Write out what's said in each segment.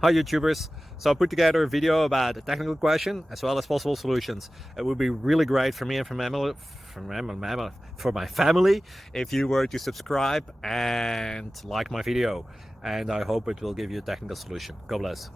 Hi YouTubers. So I put together a video about a technical question as well as possible solutions. It would be really great for me and for my family if you were to subscribe and like my video, and I hope it will give you a technical solution. God bless.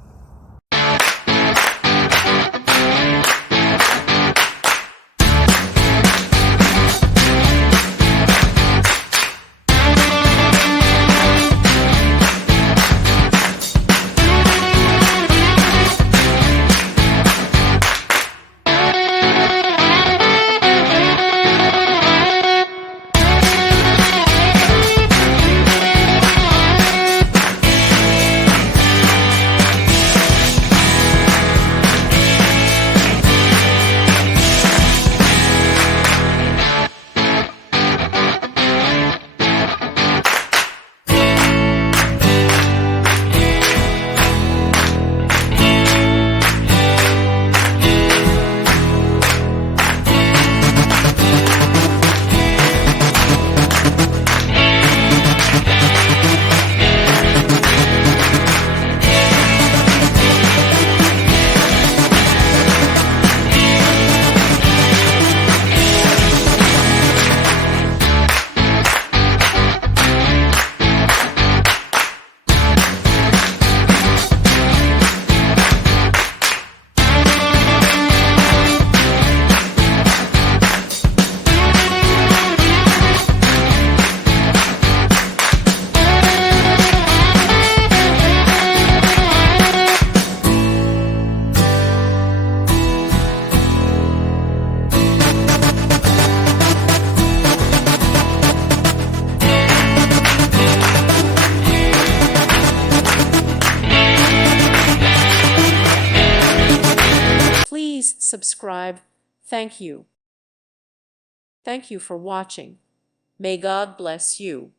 Please subscribe. Thank you. Thank you for watching. May God bless you.